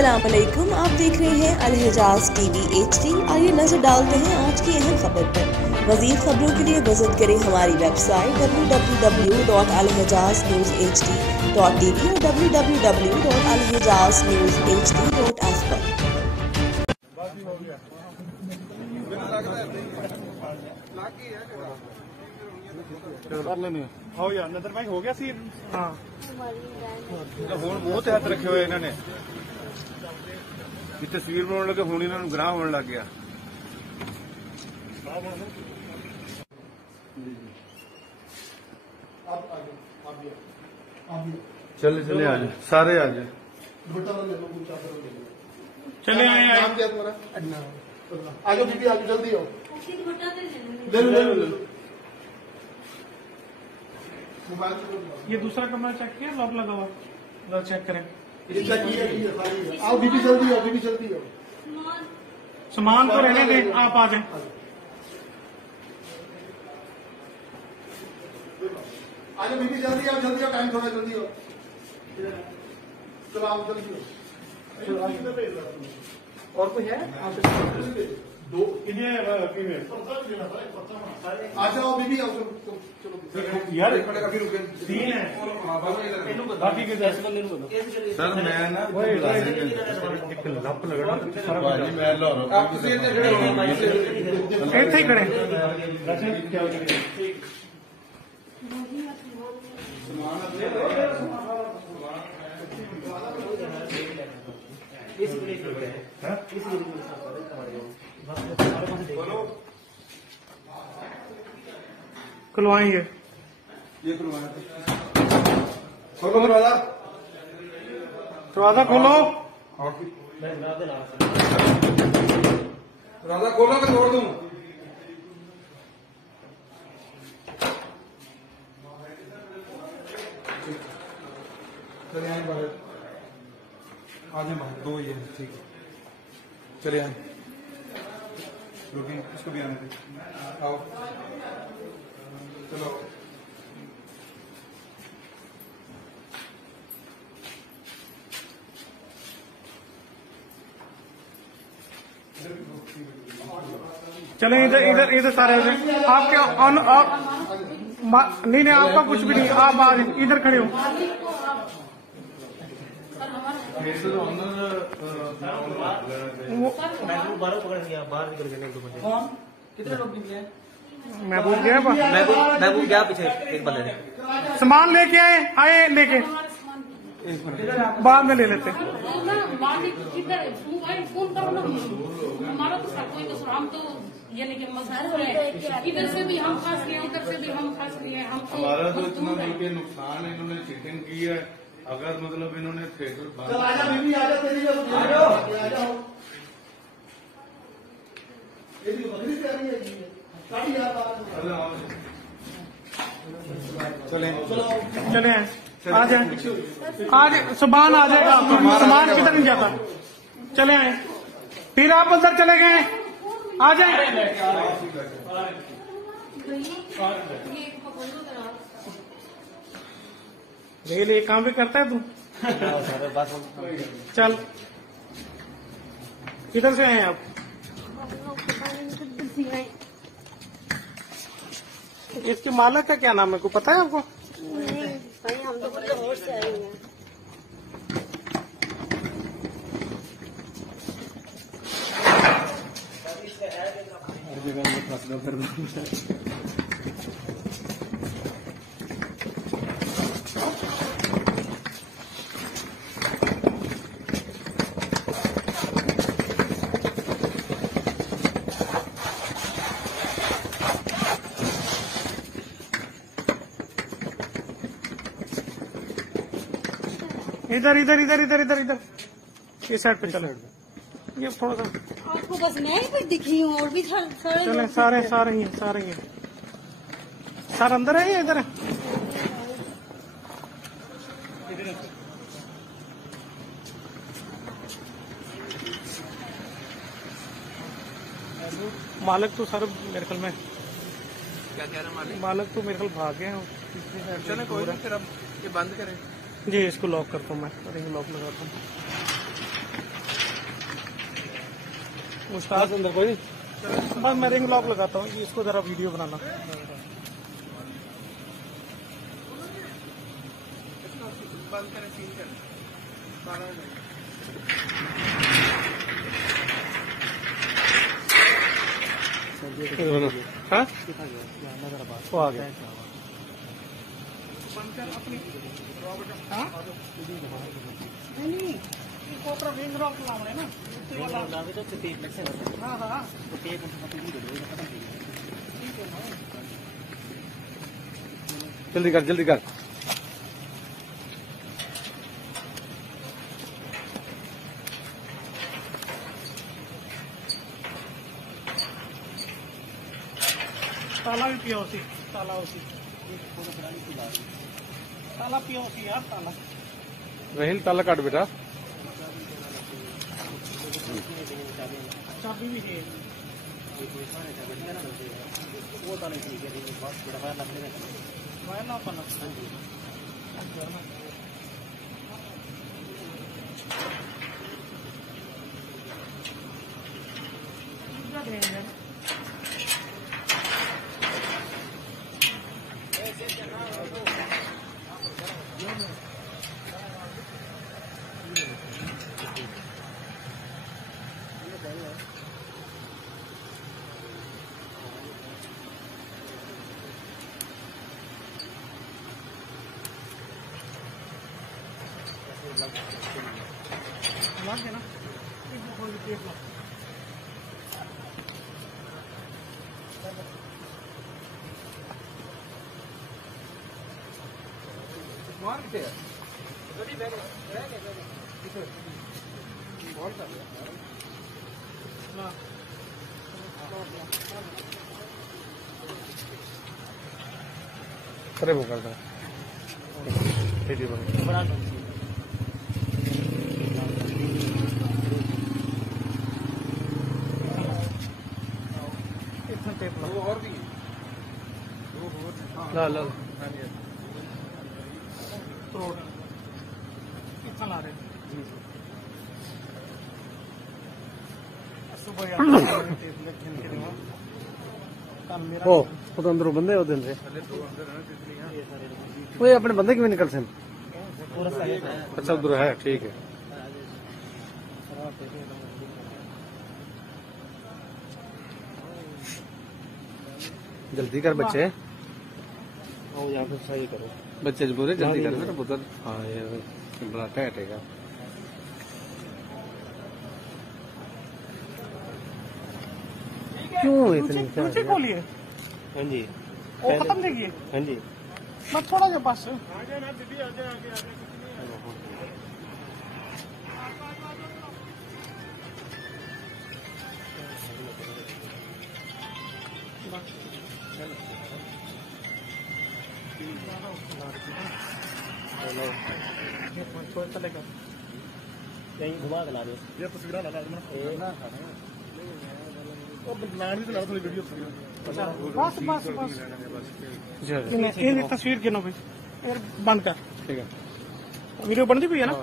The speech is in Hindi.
अस्सलाम वालेकुम, आप देख रहे हैं अल-हिजाज़ टीवी HD। आइए नजर डालते हैं आज की अहम खबर पर। मज़ीद खबरों के लिए विजिट करें हमारी वेबसाइट www.alhijaznewshd.tv और www.alhijaznewshd.ask पर। हो यार नदर भाई हो गया सी। हाँ ਹੁਣ ਬਹੁਤ ਹੱਥ ਰੱਖੇ ਹੋਏ ਇਹਨਾਂ ਨੇ ਇਹ ਤਸਵੀਰ ਬਣਾਉਣ ਲੱਗੇ ਹੁਣ ਇਹਨਾਂ ਨੂੰ ਗਰਾਹ ਹੋਣ ਲੱਗ ਗਿਆ। चले चले आज सारे आज चले आए आगे बीबी आगे जल्दी आओ। ये दूसरा कमरा चेक किया, लॉक लगा हुआ, लॉक चेक करें। आओ बीबी जल्दी आओ, बीबी जल्दी आओ। सामान को रहने दें, आप आ जाएं। आगे बीबी जल्दी आओ, जल्दी आओ, टाइम थोड़ा जल्दी आओ। चलो आओ जल्दी आओ। और कोई है? दो आ जाओ बीबी आओ। चलो यार काफी रुके तीन है बाकी के सर मैं ना एक लप लगना भाजी मैं ला रहा हूं ਇੱਥੇ ਹੀ खड़े। खुलवाएंगे ये खुलवाना खोलो दरवाजा दरवाजा खोलो। दरवाजा खोलो मैं तोड़ दूं। चले आए बाहर आगे बाहर दो ये ठीक है चले आए रुकिए इसको भी आने दे आओ चलो चले इधर इधर इधर सारे आपके नहीं नहीं आपका कुछ भी नहीं, आप आ इधर खड़े हो। कितने लोग निकले? महबूब गया महबूब गया पीछे एक बंदे ने। सामान लेके आए लेके बाद में ले लेते। हमारा तो कोई तो हम तो यानी कि मजबूर है, इधर से भी हम फंस गए, उधर से भी हम फंस गए। हम हमारा तो इतना मिलके नुकसान है, इन्होंने चीटिंग की है। अगर मतलब इन्होंने थिएटर चल आजा बीबी आजा, तेरी आ जाओ। ये भी बकरी से आ रही है साड़ी यार चले चले आ जाए आज सामान आ जाएगा आपका। सामान किधर नहीं जाता। चले आए फिर आप अंदर चले गए, आ जाए। ये काम भी करता है तू। चल किधर से आए आप? इसके मालिक का क्या नाम है, को पता है आपको? नहीं हम तो लाहौर से आए हैं। इधर इधर इधर इधर इधर इधर ये साइड पे चले। ये थोड़ा सा आपको बस मैं ही कोई दिखी हूँ और भी सारे चले। सारे सारे ही सर अंदर है या इधर है? मालिक तो सर मेरे ख्याल में क्या कह रहे हैं मालिक तो मेरे ख्याल भाग गए हैं। चलो कोई नहीं, फिर अब ये बंद करें। जी इसको लॉक करता हूँ मैं, रिंग लॉक लगाता हूँ। मुश्ताक अंदर कोई बस मैं रिंग लॉक लगाता हूँ, इसको जरा वीडियो बनाना। हाँ वो आ गया। नहीं कोपरा रिंग लॉक लावणे ना हाँ हाँ जल्दी कर जल्दी कर। ताला भी पिया उसी ताला उसी ताला पिया उसी यार ताला रहील ताला काट बेटा। चाबी भी है वो ताला ठीक है वायर ना पना लग गया ना अरे वो करता ला ला कितना ला रहे सुबह ओ वो तो अंदर बंदे हो दिन से वो अपने बंदे क्यों निकल से। अच्छा उधर है ठीक है। जल्दी कर बच्चे या फिर सही करो बच्चे बोले जल्दी कर मेरा पुत्र। हाँ ये बड़ा टाइट है। क्यों इतनी ऊंची खोलिए। हाँ जी वो खत्म देखिए। हाँ जी मैं थोड़ा जा पास से चलेगा कहीं घुमा के ला दो ये तस्वीर ला दो बस बस बस ये तस्वीर गिनो भाई बंद कर। ठीक है वीडियो बनती हुई है ना।